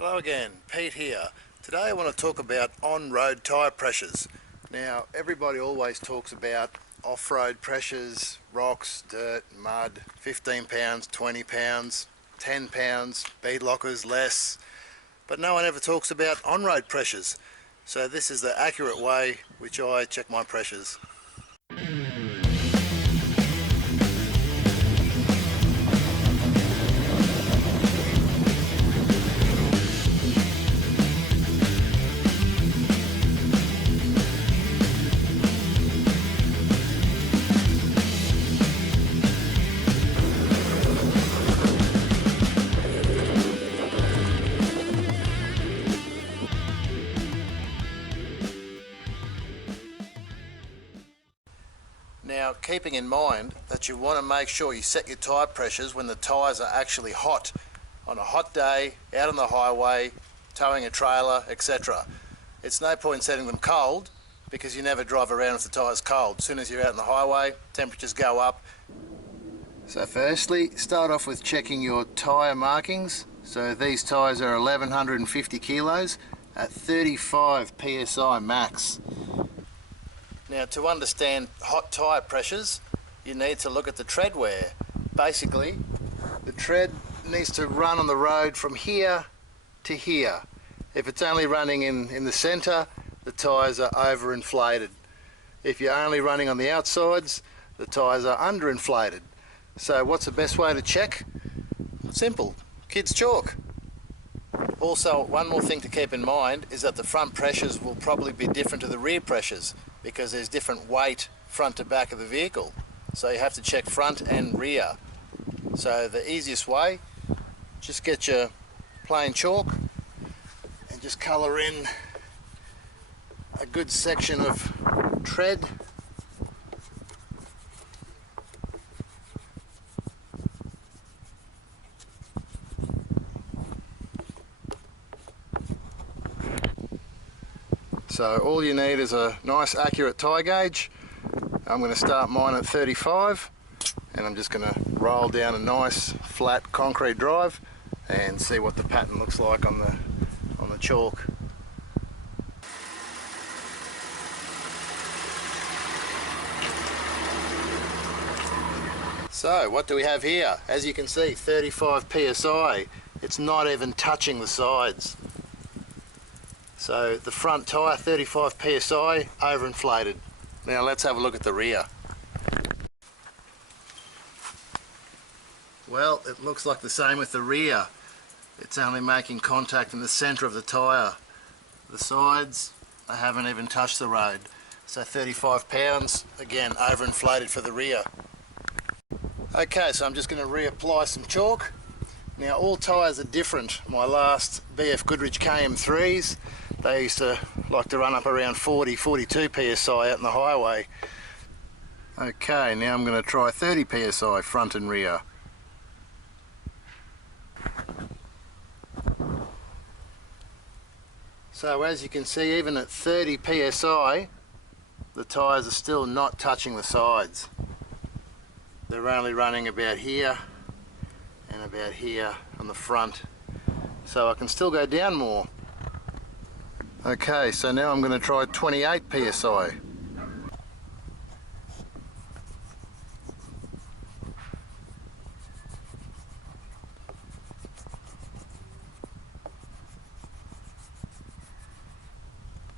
Hello again, Pete here. Today I want to talk about on-road tyre pressures. Now everybody always talks about off-road pressures, rocks, dirt, mud, 15 pounds, 20 pounds, 10 pounds, bead lockers, less, but no one ever talks about on-road pressures. So this is the accurate way which I check my pressures. Now, keeping in mind that you want to make sure you set your tyre pressures when the tyres are actually hot, on a hot day, out on the highway, towing a trailer, etc. It's no point setting them cold because you never drive around if the tyre's cold. As soon as you're out on the highway, temperatures go up. So firstly, start off with checking your tyre markings. So these tyres are 1150 kilos at 35 psi max. Now, to understand hot tyre pressures, you need to look at the tread wear. Basically, the tread needs to run on the road from here to here. If it's only running in the centre, the tyres are overinflated. If you're only running on the outsides, the tyres are underinflated. So what's the best way to check? Simple, kids chalk. Also, one more thing to keep in mind is that the front pressures will probably be different to the rear pressures because there's different weight front to back of the vehicle. So you have to check front and rear. So the easiest way, just get your plain chalk and just colour in a good section of tread. So all you need is a nice accurate tyre gauge. I'm going to start mine at 35 and I'm just going to roll down a nice flat concrete drive and see what the pattern looks like on the chalk. So what do we have here? As you can see, 35 psi. It's not even touching the sides. So the front tyre, 35 psi, overinflated. Now let's have a look at the rear. Well, it looks like the same with the rear. It's only making contact in the centre of the tyre. The sides, they haven't even touched the road. So 35 pounds, again, overinflated for the rear. Okay, so I'm just going to reapply some chalk. Now all tyres are different. My last BF Goodrich KM3s, they used to like to run up around 40, 42 psi out on the highway. Okay, now I'm going to try 30 psi front and rear. So as you can see, even at 30 psi, the tyres are still not touching the sides. They're only running about here and about here on the front. So I can still go down more. Okay, so now I'm going to try 28 psi.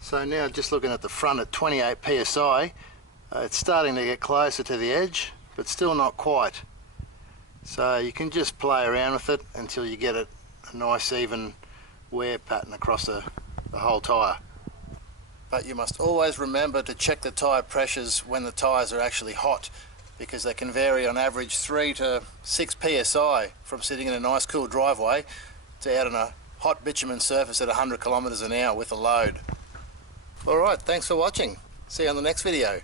So now just looking at the front at 28 psi, it's starting to get closer to the edge, but still not quite. So you can just play around with it until you get a nice even wear pattern across the whole tyre. But you must always remember to check the tyre pressures when the tyres are actually hot, because they can vary on average 3 to 6 psi from sitting in a nice cool driveway to out on a hot bitumen surface at 100 kilometres an hour with a load. Alright, thanks for watching. See you on the next video.